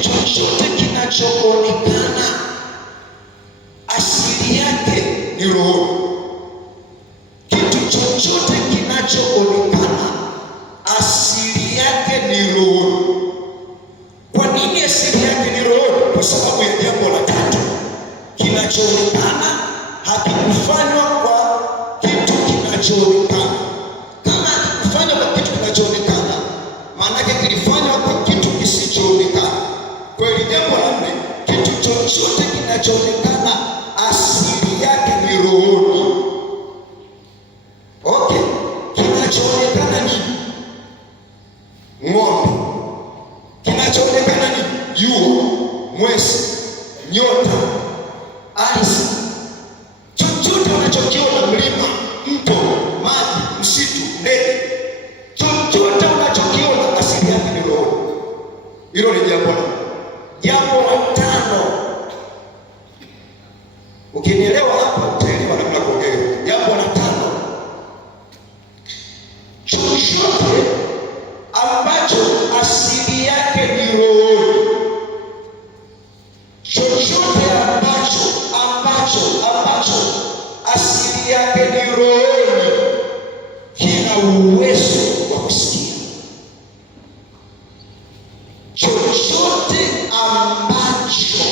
kitu chochote kinachoonekana asili yake ni roho. Kitu chochote kinachoonekana asili yake ni roho. Kwa nini asili yake ni roho? Kwa sababu ya jambo la tatu, kinachoonekana hakikufanywa kwa kitu kinachoonekana. Kama hakikufanywa kwa kitu kinachoonekana, maana yake kilifanywa kwa kitu kisichoonekana. Kwa hiyo jambo la nne, kitu chochote kinachoonekana asili yake ni rohoni. Okay, kinachoonekana nini? Ng'ombe. Kinachoonekana ni jua, mwezi, nyota, ardhi. Chochote unachokiona, mlima, mto, maji, msitu, ndege, chochote unachokiona asili yake ni roho. Hilo ni jambo la tano. Ukinielewa hapa utaelewa namna kuongea. Jambo la tano, chochote ambacho asili yake ni roho, chochote ambacho asili yake ni rohoni kina uwezo wa kusikia. Chochote ambacho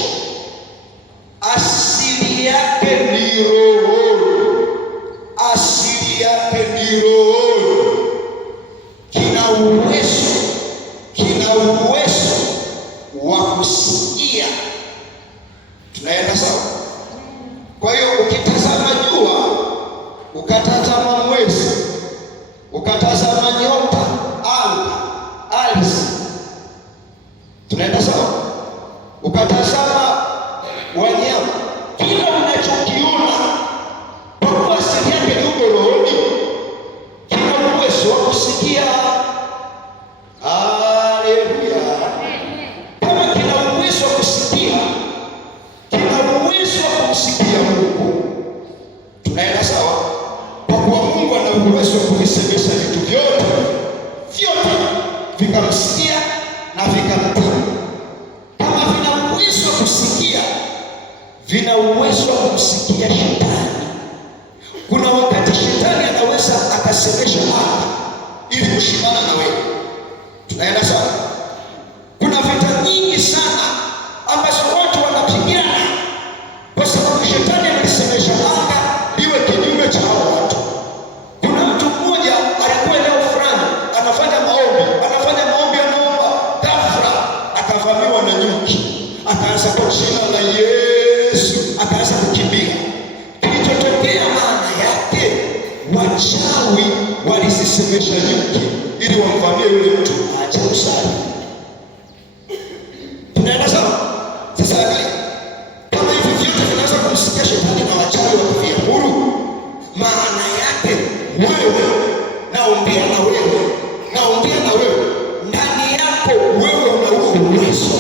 asili yake ni rohoni, asili yake ni rohoni, kina uwezo wa kusikia. Tunaenda sawa? Kwa hiyo ukitazama jua, ukatazama mwezi, ukatazama nyota, anga, ardhi, tunaenda sawa? Ukatazama wanyama, kila unachokiona kwa kuwa asili yake ni huko rohoni, kina uwezo wa kusikia. Haleluya! Kama kina uwezo wa kusikia, kina uwezo wa kumsikia Mungu. Tunaenda sawa? Kwa kuwa Mungu ana uwezo wa kuvisemesha vitu vyote vikamsikia na vikamtii. Kama vina uwezo wa kusikia, vina uwezo wa kumsikia shetani. Kuna wakati shetani anaweza akasemesha anga ili kushindana na wewe. Tunaenda sawa? Kuna vita nyingi sana ambazo watu wanapigana kwa sababu shetani anasemesha anga liwe kinyume cha hao watu. Kuna mtu mmoja alikuwa eneo fulani anafanya maombi, anaomba, ghafla akavamiwa na nyuki, akaanza kwa jina la Yesu, akaanza kukimbia. Kilichotokea maana yake, wachawi walizisemesha nyuki ili wamvamie yule mtu aache kusali. Tunaenda sawa? Sasa angalia, kama hivi vyote vinaweza kumsikia shetani na wachawi wakiviamuru, maana yake wewe, naongea na wewe, ndani yako wewe una uwezo.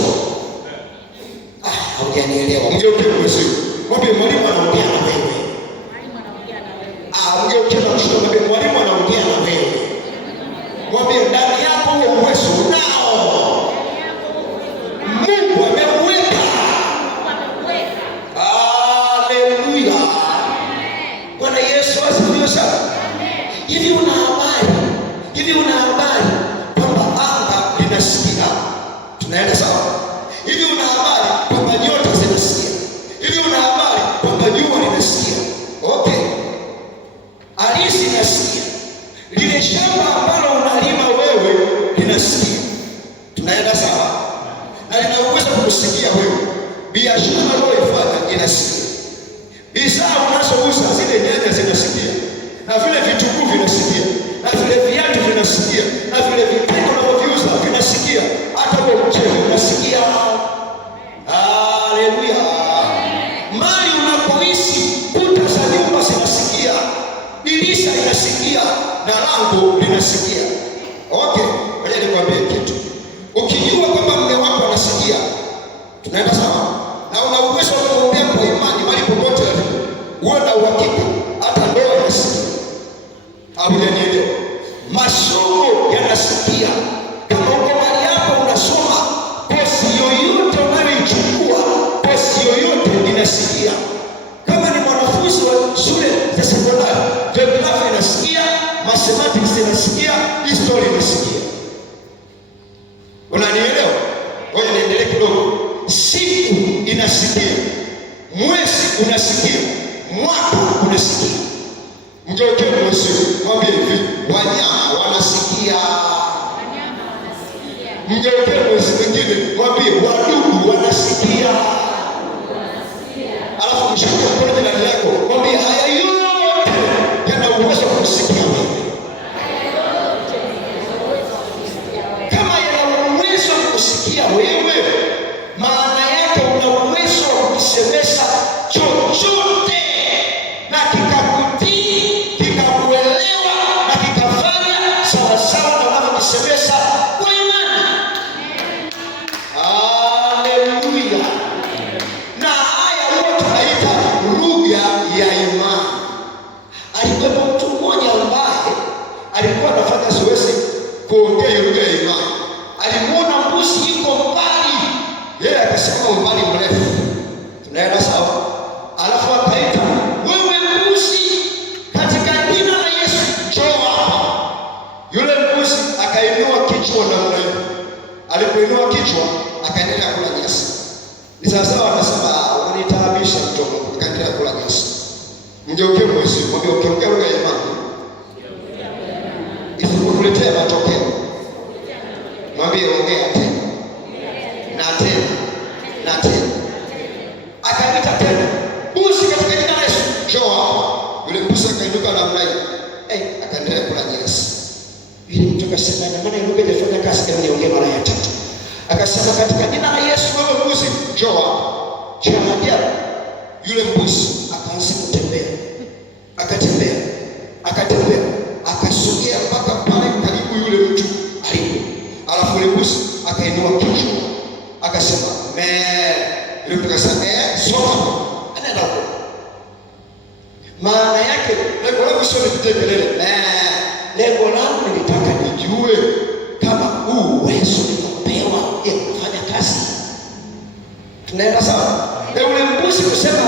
Hujanielewa? Mgeuke mwenzio, mwambie mwalimu anaongea na wewe. Mgeuke na kushoto, mwambie mwalimu anaongea na wewe. Mwambie ndani yako huo uwezo unao. Mungu ameuweka. Haleluya. Bwana Yesu asifiwe sana. Hivi una habari kwamba anga linasikia? Tunaenda sawa? Hivi una habari kwamba nyota zinasikia? Hivi una habari kwamba jua linasikia? Okay. Ardhi inasikia. Lile shamba ambalo unalima wewe linasikia. Tunaenda sawa? Na lina uwezo kukusikia wewe. Biashara unayoifanya inasikia. Bidhaa unazouza zile nyanya zinasikia. Na vile vitunguu vinasikia. Na vile viatu vinasikia. Na vile vitendo unavyoviuza vinasikia. Hata wewe mchele unasikia. Haleluya. Mali unapoishi, kuta za nyumba zinasikia. Dirisha inasikia na lango linasikia. Okay, ngoja nikwambie kitu. Ukijua kwamba mume wako anasikia, tunaenda sawa? Na una uwezo wa kuombea kwa imani mahali popote alipo, uwe na uhakika hata ndoa inasikia. Hujanielewa? Masomo yanasikia. Kama uko mahali hapo unasoma kosi yoyote mathematics inasikia, history inasikia. Unanielewa? Ngoja niendelee kidogo. Siku inasikia, mwezi unasikia, mwaka unasikia. Mgeukie mwezi, mwambie hivi, wanyama wanasikia. Mgeukie mwezi mwingine, mwambie wadudu wanasikia. Alafu mshike mkono jirani yako, mwambie haya yote yana uwezo wa kusikia wewe. Kama yana uwezo wa kusikia wewe, maana yake una uwezo wa kusemesha chochote na kikakutii, kikakuelewa na kikafanya sawa sawa na unavyosemesha kwa imani. Haleluya! Na haya huwa tunaita lugha ya imani. Alikuwa mtu mmoja ambaye alikuwa anafanya zoezi kuongea lugha ya imani. Alimuona mbuzi yuko mbali, yeye akasema umbali mrefu, tunaenda sawa. Alafu akaita, wewe mbuzi, katika jina la Yesu njoo hapa. Yule mbuzi akainua kichwa namna hiyo. Alipoinua kichwa akaendelea kula nyasi. Ni sawasawa anasema unanitaabisha mtoto, akaendelea kula nyasi. Mgeukie mwezi, mwambie ukiongea lugha ya imani isikukuletea matokeo. Mwambie ongea tena na tena na tena. Akaita tena, mbuzi katika jina la Yesu njoo hapa. Yule mbuzi akainuka namna hiyo, akaendelea kula nyasi. Yule mtu akasema, na maana lugha inafanya kazi, kama niongee mara ya tatu. Akasema, katika jina la Yesu wewe mbuzi njoo hapa. Cha yule mbuzi akaanza kutembea, akatembea, akatembea, akasogea mpaka pale karibu yule mtu alipo. Alafu yule mbuzi akainua kichwa, akasema yule mtu akasema soka, anaenda huko. Maana yake lengo langu sio nipige kelele, lengo langu nilitaka nijue kama huu uwezo niliopewa kufanya kazi. Tunaenda sawa? Yule mbuzi kusema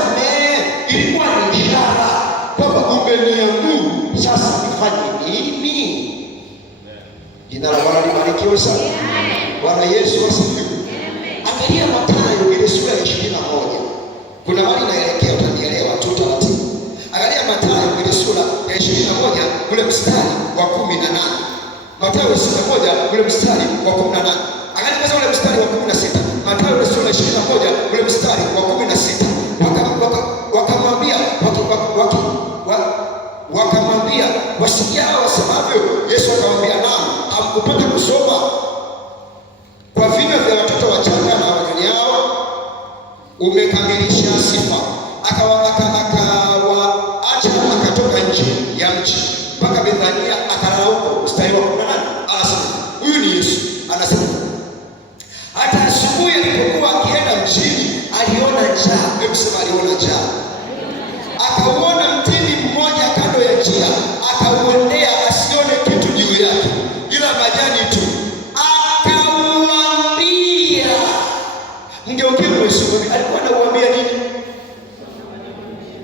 ilikuwa ni ishara kwamba umeniamuru, sasa nifanye nini? Jina la Bwana libarikiwe sana. Bwana Yesu asifiwe. Angalia Mathayo ile sura ya 21. Kuna mahali naelekea, utanielewa tu taratibu. Angalia Mathayo ile sura ya 21 ule mstari wa 18. Mathayo 21 ule mstari wa 18. Angalia kwanza ule mstari wa 16. Mathayo ile sura ya 21 ule mstari wa 16. Wakamwambia wasikiao wasemavyo. Yesu akamwambia, naam, hamkupata kusoma kwa vinywa vya watoto wachanga na wanyonyao umekamilisha sifa. Akawaacha akatoka nje ya mji mpaka Bethania, akalala huko. Mstari wa 18 anasema, huyu ni Yesu anasema, hata asubuhi alipokuwa akienda mjini aliona njaa. Hebu sema aliona njaa. Akauona mtini mmoja kando ya njia, akauendea asione kitu juu yake ila majani tu. Akauambia, mgeukie Yesu, alikuwa anauambia nini?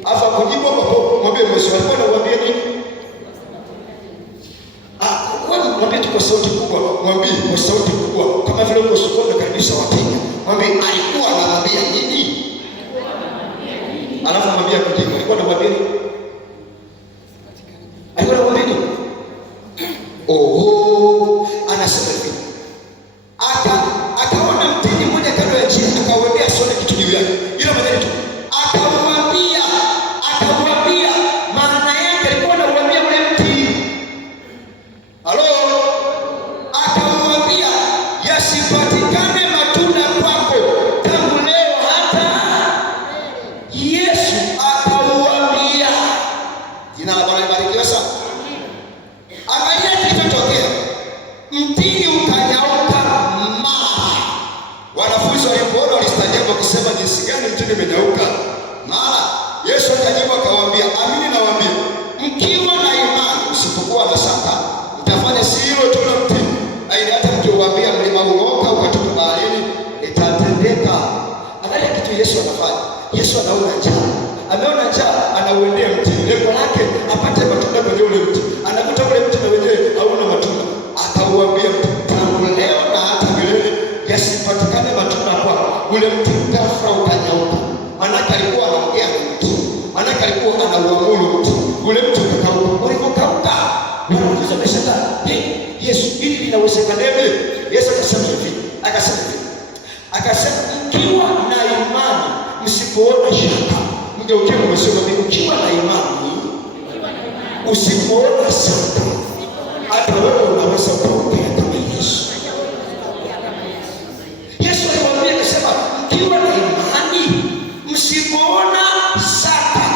Afa kujibu hapo, mwambie Yesu alikuwa anauambia nini? Mwambie tu kwa sauti kubwa, mwambie kwa sauti kubwa, kama vile uko sokoni karibisha wateja. Mwambie alikuwa anamwambia nini? Alafu mwambie kujibu, alikuwa anamwambia nini? Alikuwa anamwambia nini? Anasema hivi, akaona mtini mmoja kando ya njia, akauendea asione kitu juu yake ila majani tu. Akamwambia, maana yake alikuwa anamwambia ule mti. Halo? Akamwambia, yasipatikane matunda kwako tangu leo hata. Yesu akauambia, jina la Bwana libarikiwe sana. Angalia kilichotokea, mtini ukanyauka mara. Wanafunzi walipoona walistaajabu wakisema, jinsi gani mtini umenyauka mara? Yesu akajibu akawaambia, amini nawaambia, mkiwa na imani msipokuwa na shaka, mtafanya si hilo tu la mtini, aidha hata mkiuambia mlima ung'oka ukatupe baharini, litatendeka. Angalia kitu Yesu anafanya. Yesu anaona njaa, ameona njaa, anauendea mtini. Lengo lake apate matunda kwenye ule mti. Anakuta ule uambie mtu tangu leo na hata milele yasipatikane matunda kwako, ule mtu ghafla ukanyauka. Manake alikuwa anaongea na mtu, manake alikuwa anauamuru mtu, ule mtu kakauka. Ulipokauka wanafunzi wameshangaa, Yesu, hili linawezekanaje? Yesu akasema hivi, akasema mkiwa na imani msipoona shaka. Mgeukie mmesema ukiwa na imani usipoona shaka, hata wewe unaweza kuongea kama Yesu. Yesu aliwaambia, akasema mkiwa na imani msipoona shaka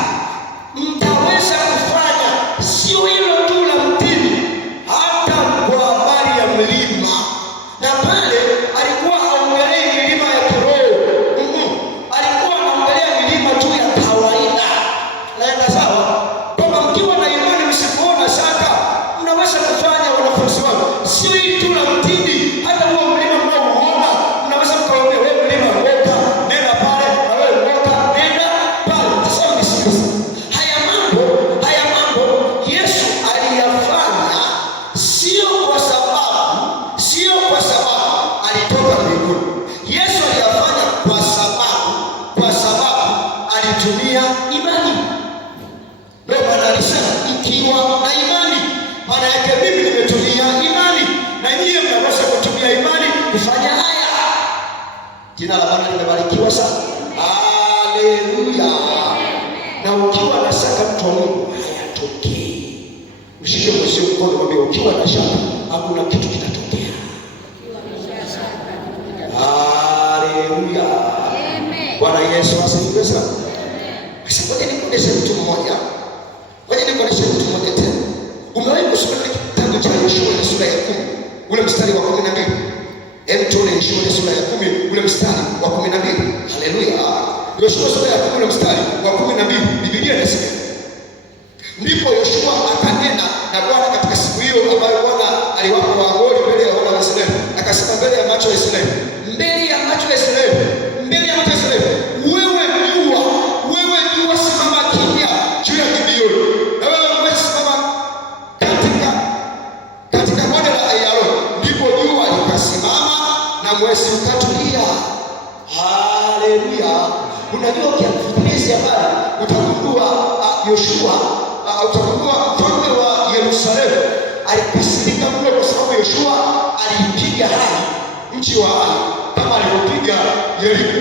mtaweza kufanya, sio hilo tu la mtini, hata kwa habari ya mlima. Na pale alikuwa haongelei milima ya kiroho, alikuwa anaongelea milima tu ya kawaida. Naenda sawa? Kama mkiwa na imani msipoona shaka mnaweza kufanya, wanafunzi wangu, sio hili tu la mtini, hata huo mlima mnaouona mnaweza kuambia wewe mlima ngoka, nenda pale, na wewe ngoka, nenda pale. Sasa msikize. Haya mambo Yesu aliyafanya sio kwa sababu alitoka mbinguni. Yesu aliyafanya kwa sababu alitumia imani. Ndio maana alisema ikiwa na imani. Maana yake mimi nimetumia imani, na nyinyi mnaweza kutumia imani kufanya haya. Jina la Bwana limebarikiwa sana. Haleluya. Na ukiwa na shaka, mtu wa Mungu, hayatokei. Mshike mwenzio mkono, mwambie ukiwa na shaka hakuna kitu kitatokea. Haleluya. Bwana Yesu asifiwe sana. Sasa ngoja nikuoneshe mtu mmoja. Tena. Umewahi kusoma kitabu cha Yoshua sura ya 10 ule mstari wa 12? Hebu tuone Yoshua sura ya 10 ule mstari wa 12. Haleluya. Yoshua sura ya 10 ule mstari wa 12, Biblia inasema, ndipo Yoshua akanena na Bwana katika siku hiyo ambayo Bwana aliwapa Waamori mbele ya wana wa Israeli, akasema mbele ya macho ya Israeli, wewe jua simama kimya juu ya Gibeoni, na wewe mwezi simama katika bonde la Ayalon. Ndipo jua likasimama na mwezi ukatulia. Haleluya. Unajua ukifuatilia habari utagundua Yoshua, utagundua mfalme wa Yerusalemu alikasirika mno kwa sababu Yoshua alipiga hai mji wa Ai kama alivyopiga Yeriko.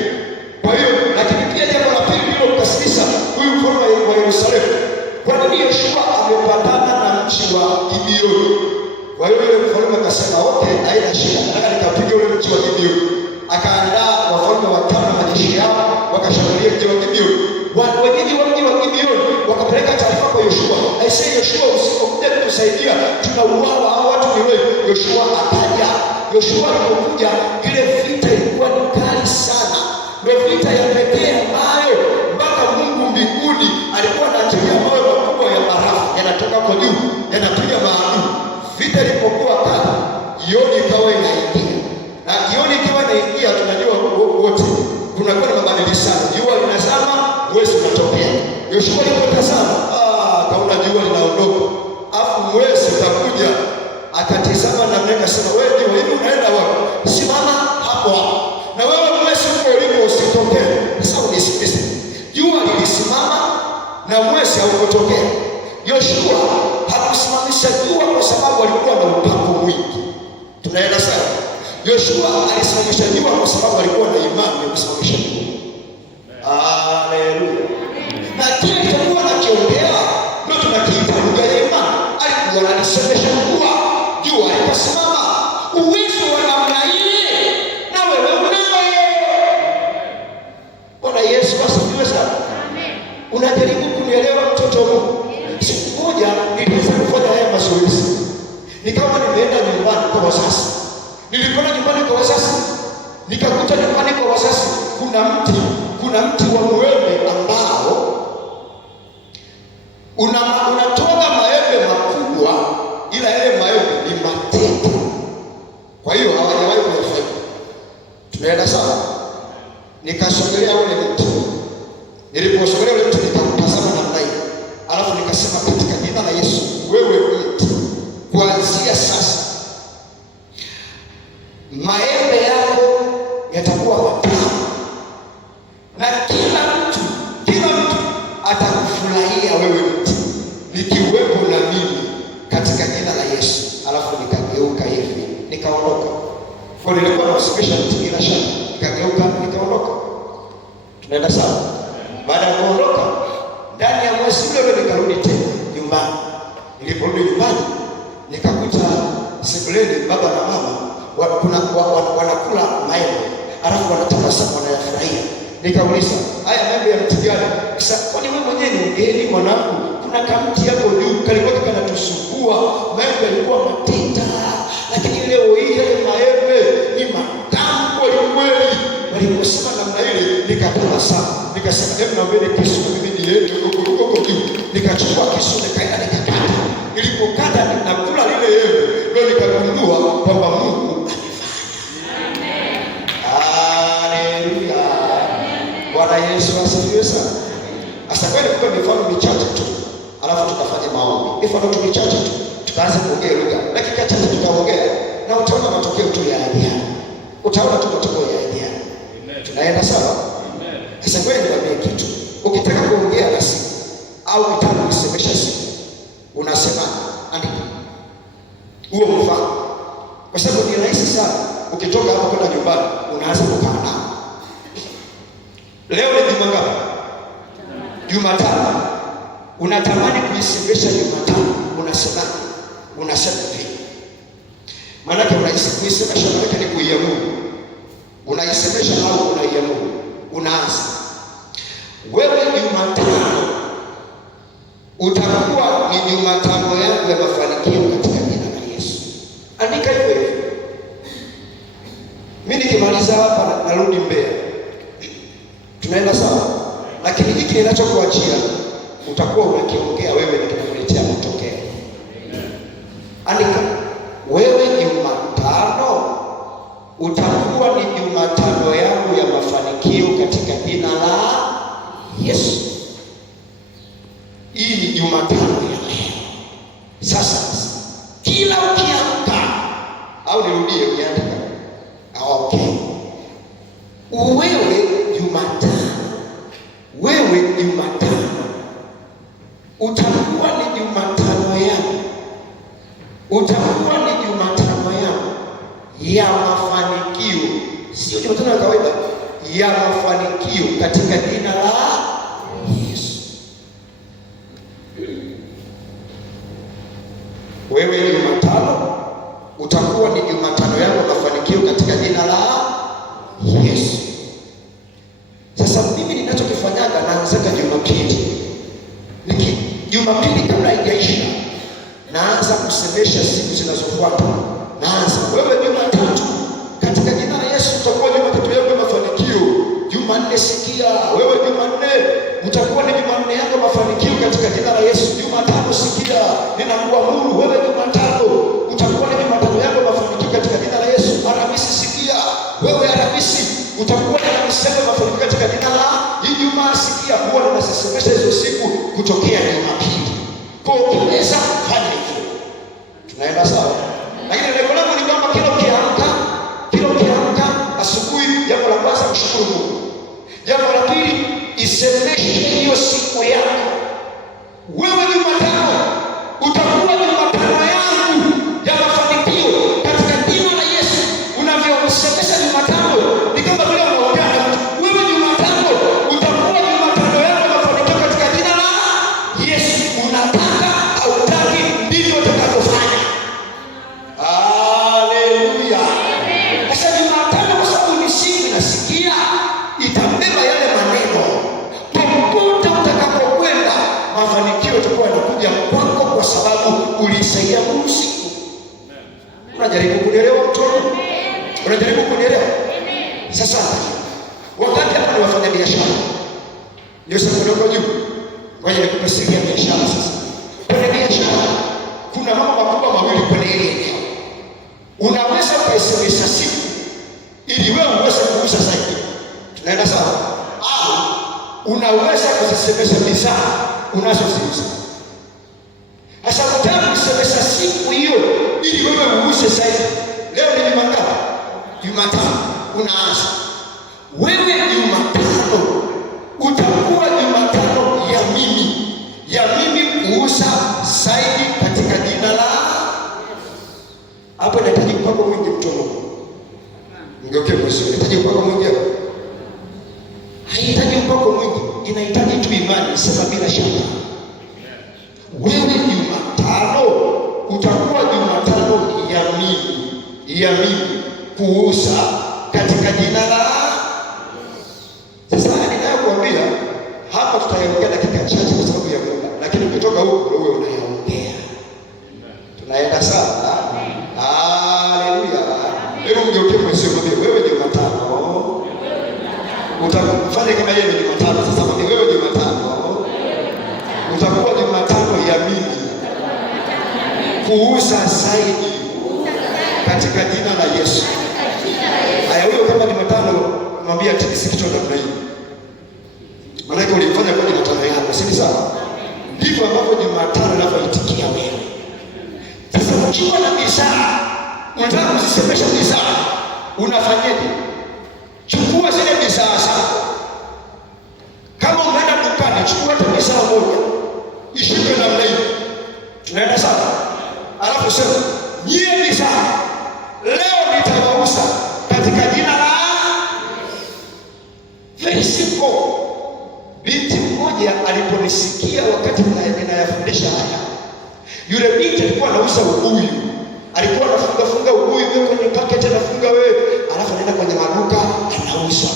Kwa hiyo, lakini pia jambo la pili ndilo kukasirisha huyu mfalme wa Yerusalemu, kwa nini Yoshua amepambana na mji wa Gibeoni. Kwa hiyo yule mfalme akasema, okay, haina shida, nataka nikapiga ule mji wa Gibeoni. Akaandaa wafalme watano na majeshi yao, wakashambulia mji wa Gibeoni. Wenyeji wa mji wa Gibeoni wakapeleka taarifa kwa Yoshua, aisee, Yoshua, usipokuja kutusaidia tunauawa, hao watu ni wewe. Yoshua akaja. Yoshua alipokuja, ile vita ilikuwa ni kali sana. Ndio vita ya pekee ambayo mpaka Mungu mbinguni alikuwa anaachilia mawe makubwa ya barafu yanatoka kwa juu yanapiga maadui. Vita ilipokuwa kali, jioni ikawa inaingia, na jioni ikiwa inaingia, tunajua wote kunakuwa na mabadilishano. Jua linazama, mwezi unatokea. Yoshua alipotazama, kaona jua linaondoka, afu mwezi utakuja. Akatizama na mimi akasema, wewe jua hivi unaenda wapi? Simama hapo hapo. Na wewe mwezi uko ulipo usitokee. Sasa unisikilize. Jua lilisimama na mwezi haukutokea. Yoshua hakusimamisha jua kwa sababu alikuwa na upako mwingi. Tunaenda sawa? Yoshua alisimamisha jua kwa sababu alikuwa na imani ya kusimamisha jua. Haleluya. Na kile kitakuwa anakiongea ndio tunakiita lugha ya imani. Alikuwa analisemesha jua likasimama. Uwezo wa namna ile na wewe unao. Bwana Yesu asifiwe sana. Amen. Unajaribu kunielewa mtoto wangu? Siku moja niliweza kufanya haya mazoezi. Nikawa nimeenda nyumbani kwa wazazi. Nilipoenda nyumbani kwa wazazi, nikakuta nyumbani kwa wazazi kuna mti wa mwembe ambao unatoa maembe makubwa, ila yale maembe ni matete. Kwa hiyo hawajawahi kuyafanya. Tunaenda sawa? Nikasogelea ule mti. Niliposogelea ule mti nikatazama namna hii. Alafu nikasema, katika jina la Yesu, wewe mti, kuanzia sasa yatakuwa matamu, na kila mtu atakufurahia wewe mtu, nikiwepo na mimi, katika jina la Yesu. Alafu nikageuka hivi nikaondoka. Kwa nilikuwa nawasemesha mtu kila shaka, nikageuka nikaondoka. Tunaenda sawa? Baada ya kuondoka, ndani ya mwezi ule nikarudi tena nyumbani. Niliporudi nyumbani, nikakuta sebuleni baba na mama wanakula maembe, alafu wanatabasamu, wanayafurahia. Nikauliza, haya maembe ya mti gani? Sasa kwani wewe mwenyewe ni mgeni mwanangu? Kuna kamti hapo juu kalikuwa kanatusumbua, maembe yalikuwa matita, lakini leo hii yale maembe ni matamu kweli kweli. Waliposema namna ile, nikatabasamu, nikasema hebu naombe kisu mimi niende huko juu. Nikachukua kisu nikaenda nikakata. Nilipokata nakula lile embe, ndio nikagundua kwamba Mungu amefanya. Haleluya. Bwana Yesu asifiwe sana. Sasa kwani kwa mifano michache tu, alafu tukafanya maombi. Mifano tu michache tu, tukaanza kuongea lugha. Dakika chache tukaongea na utaona matokeo tu ya ajabu. Utaona tu matokeo ya ajabu. Tunaenda sawa? Amen. Sasa kwani niwaambie kitu. Ukitaka kuongea na simu au ukitaka kusemesha simu, unasema andika huo mfano, kwa sababu ni rahisi sana. Ukitoka hapo kwenda nyumbani, unaanza kukaa nao. Leo ni juma ngapi? Jumatano. Unatamani kuisemesha Jumatano, unasema hivi. Maana yake kuisemesha maana yake ni kuiamuru. Unaisemesha au unaiamuru. Unaanza wewe, Jumatano utakuwa ni Jumatano yangu ya mafanikio katika jina la Yesu. Andika hivyo hivyo. Mimi nikimaliza hapa narudi Mbeya. Tunaenda sawa? Lakini hiki ninachokuachia utakuwa unakiongea wewe na kinakuletea matokeo. Andika, wewe Jumatano utakuwa ni Jumatano yangu ya mafanikio katika jina la Yesu. Hii ni Jumatano ya leo. Sasa kila ukiamka, au nirudie ukiandika. Okay. Wewe Jumatano utakuwa ni Jumatano yangu. Utakuwa ni Jumatano yangu ya mafanikio. Sio Jumatano ya kawaida, ya mafanikio katika jina la Yesu. Wewe Jumatano utakuwa ni Jumatano yangu ya mafanikio katika jina la Yesu. Sasa mimi ninachokifanyaga, naanzaga Jumapili. Jumapili kabla haijaisha, naanza kusemesha siku zinazofuata. Naanza, wewe Jumatatu katika jina la Yesu utakuwa Jumatatu yangu ya mafanikio. Jumanne sikia, wewe Jumanne utakuwa ni Jumanne yangu ya mafanikio katika jina la Yesu. Jumatano sikia, ninakuamuru wewe Jumatano utakuwa ni Jumatano yangu ya mafanikio katika jina la Yesu. Alhamisi sikia, wewe Alhamisi utakuwa ni Alhamisi yangu ya mafanikio katika jina la Ijumaa sikia. Huwa ninazisemesha hizo siku kutokea Jumapili. Kwa ukiweza fanya hivyo. Tunaenda sawa? Lakini lengo langu ni kwamba kila ukiamka asubuhi, jambo la kwanza mshukuru Mungu. Jambo la pili, isemeshe hiyo siku yako. Wewe Jumatano utakuwa Jumatano yangu ya mafanikio katika jina la Yesu. Unavyosemesha Jumatano ni kama vile unaongea na mtu. Wewe Jumatano utakuwa Jumatano yangu ya mafanikio katika jina la Yesu. Unataka au hutaki, ndivyo utakavyofanya. Haleluya. Sasa Jumatano kwa sababu ni siku nasikia, itabeba yale maneno. Popote utakapokwenda, mafanikio yatakuwa yanakuja kwako kwa sababu ulisaidia Mungu siku. Unajaribu kunielewa mtoto? Unajaribu kunielewa? Sasa wakati hapa ni wafanya biashara. Ndio sasa ndio juu. Ngoja nikupe siri ya biashara sasa. Kwenye biashara kuna mambo makubwa mawili kwenye ile eneo. Unaweza kuisemesha siku ili wewe uweze kuuza zaidi. Tunaenda sawa? Au unaweza kuzisemesha bidhaa unazoziuza. Sasa unataka kusemesha siku hiyo ili wewe uuze zaidi. Leo ni Jumatano. Jumatano unaanza wewe Jumatano utakuwa Jumatano ya mimi kuuza zaidi katika jina la hapo. Inahitaji upako mwingi mtono. Ngeuke mwisho, inahitaji upako mwingi. Haihitaji upako mwingi, inahitaji tu imani. Sema bila shaka, wewe Jumatano utakuwa Jumatano ya mimi kuuza katika jina la. Sasa ninayokuambia hapa tutayaongea dakika chache kwa sababu ya muda, lakini ukitoka huko ndio wewe unayaongea. Tunaenda sawa? Haleluya. Hebu mgeukie mwenzio mwambie wewe Jumatano utakufanya kama yeye ni Jumatano. Sasa mwambie wewe Jumatano utakuwa Jumatano ya mimi kuuza zaidi katika jina la Yesu. Haya, huyo kama Jumatano mwambie atikise kichwa namna hii. Maana ulifanya kwa Jumatano yako, si sawa? Ndivyo ambavyo Jumatano inavyoitikia wewe. Sasa ukiwa na bidhaa, unataka kuzisemesha bidhaa, unafanyaje? Chukua zile bidhaa zako. Kama umeenda dukani, chukua hata bidhaa moja, ishike namna hii. Tunaenda sawa? Alafu sema, nyie bidhaa leo nitawauza katika jina la. Very simple. Binti mmoja aliponisikia wakati ninayafundisha haya, yule binti alikuwa anauza ubuyu. Alikuwa anafunga ubuyu wewe kwenye paketi, anafunga wewe, alafu anaenda kwenye maduka anauza.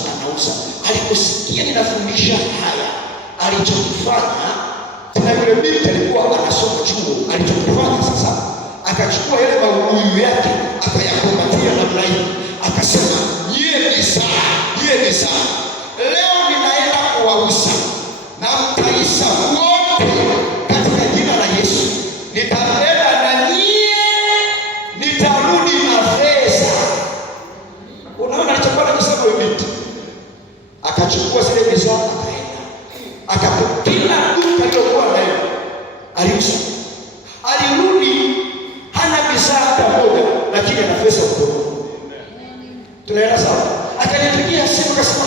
Aliposikia ninafundisha haya, alichokifanya tena, yule binti alikuwa anasoma chuo. Alichokifanya sasa, akachukua yale maubuyu yake akayakumbatia namna hii, akasema, nyie bidhaa leo ninaenda kuwauza na mtaisha wote katika jina la Yesu. Nitaenda na nyie, nitarudi na pesa. Unaona alichokuwa anasema yule binti? Akachukua zile bidhaa akaenda, akapokea duka alilokuwa nayo, aliuza. Alirudi hana bidhaa hata moja, lakini ana pesa mkononi. Tunaenda sawa? Akanipigia simu akasema,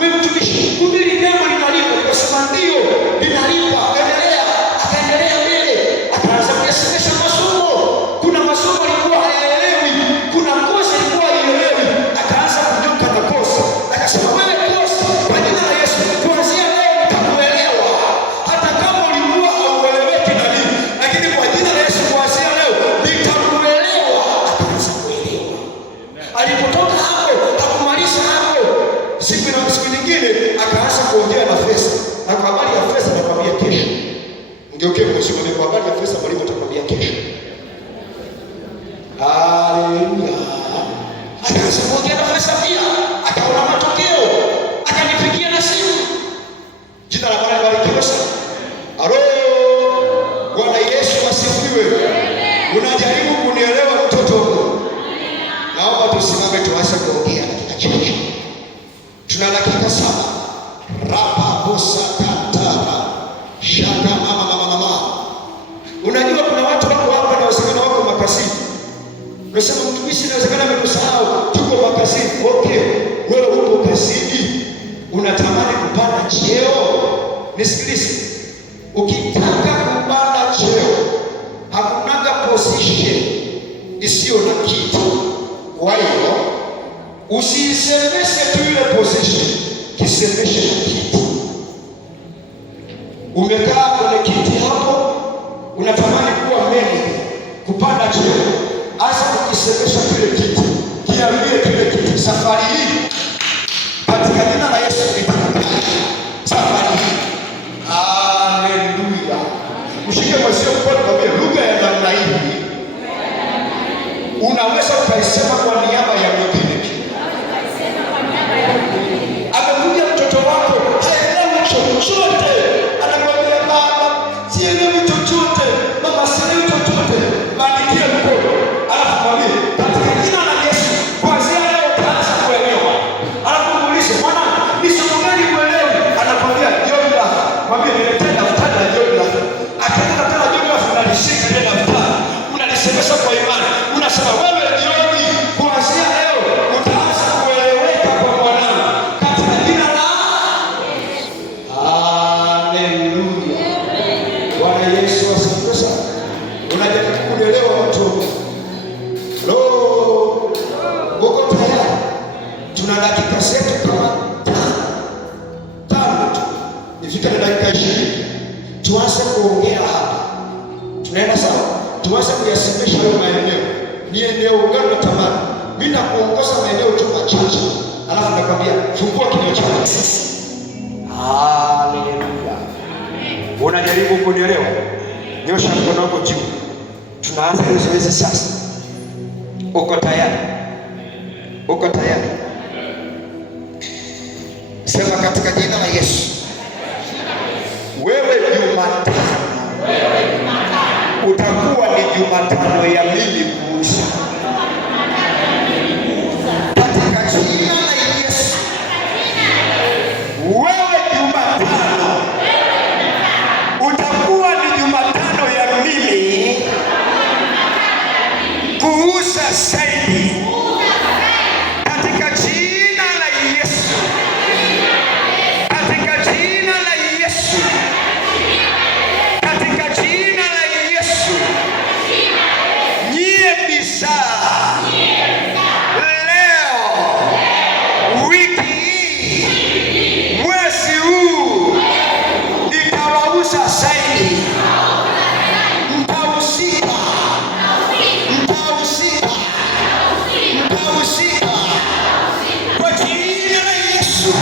wewe mtumishi, hubiri jambo linalipa. Nikasema ndio, linalipa, endelea. Akaendelea mbele, akaanza kuyasemesha masomo. Kuna masomo alikuwa hayaelewi, kuna kosa alikuwa haielewi, akaanza kunyuka na kosa. Akasema, wewe kosa, kwa jina la Yesu, kuanzia leo nitakuelewa. Hata kama ulikuwa haueleweki na mimi, lakini kwa jina la Yesu kuanzia leo nitakuelewa. Akaanza kuelewa. Alipotoka hapo, hakumaliza hapo. Siku nyingine akaanza kuongea na pesa. Na kwa habari ya pesa nakwambia kesho. Ngeuke mheshimiwa, kwa habari ya pesa mwalimu atakwambia kesho. Haleluya. Akaanza kuongea na pesa pia, akaona matokeo, akanipigia na simu. Jina la Bwana libarikiwe sana. Alo. Bwana Yesu asifiwe. Unajaribu kunielewa mtoto? Naomba tusimame tuanze kuongea dakika chache. Tuna dakika 7. Rapa bosa katara shaka mama. Unajua kuna watu wako hapa na wasikana wako makasini. Unasema mtumishi, inawezekana amekusahau, tuko makasini. Okay, wewe uko kasini, unatamani kupanda cheo. Nisikilize, ukitaka kupanda cheo hakunaga position isiyo na kitu. Kwa hiyo usisemeshe tu ile position, kisemeshe na kitu. Umekaa kwenye kiti hapo, unatamani kuwa manager, kupanda cheo, hasa ukisemesha kile kiti. Kiambie kile kiti, safari hii katika jina la Yesu nitakubariki. Safari hii. Haleluya. Mshike mwenzio mkono, mwambie lugha ya namna hii unaweza ukaisema kwa niaba ya mwingine. Amekuja mtoto wako haelewi chochote, anakwambia baba, sielewi chochote, mama sielewi chochote. Bandikia mkono, alafu mwambie katika jina la Yesu kuanzia leo utaanza kuelewa. Alafu muulize, mwana, ni somo gani uelewi? Anakwambia geography. Mwambie niletee daftari la geography. Akaenda tena geography, unalishika ile daftari, unalisemesha kwa imani. Unasema wewe jioni kuanzia dakika zetu kama tano tu, ifike na dakika 20 tuanze kuongea hapa. Tunaenda sawa? Tuanze kuyasemesha hayo maeneo. Ni eneo gani unatamani? Mimi nakuongoza maeneo tu machache, alafu nakwambia fungua kinywa chako sasa. Haleluya. Unajaribu kunielewa? Nyosha mkono wako juu. Tunaanza hizo zoezi sasa. Uko tayari? Uko tayari? Sema katika jina la Yesu. Wewe Jumatano utakuwa ni Jumatano ya mimi kuuza. Katika jina la Yesu. Wewe Jumatano utakuwa ni Jumatano ya mimi kuuza zaidi. Katika jina la Yesu. Katika jina la Yesu. Katika jina la Yesu. Nyie bizaa leo, wiki hii, mwezi huu nitawauza zaidi. Mtahusika. Mtahusika. Mtahusika. Kwa jina la Yesu.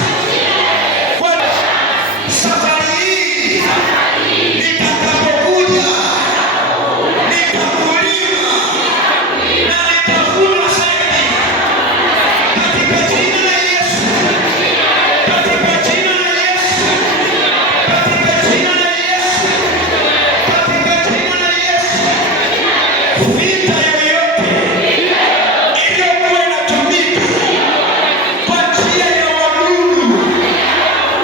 Kwa safari hii nitakapokuja nitakulima na nitavuna zaidi. Katika jina la Yesu. Katika jina la Yesu. Katika jina la Yesu. Katika jina la Yesu. Vita yoyote iliyokuwa inatumika kwa njia ya wadudu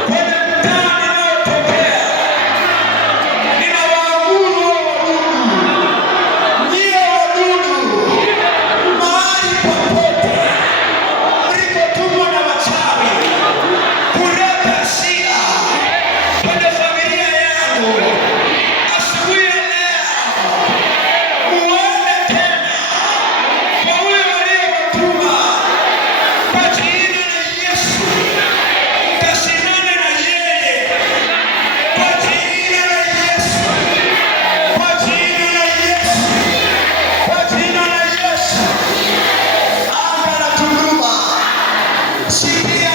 kwenye mtaa ninaotokea, ninawaamuru wadudu, nyie wadudu, mahali popote mlipotumwa na wachawi kuleta shida kwenye familia yangu, asubuhi ya leo muone tena kwa huyo aliyewatuma. Kwa jina la Yesu kasimame na yeye. Kwa jina la Yesu. Kwa jina la Yesu. Kwa jina la Yesu. Anga la Tunduma, sikia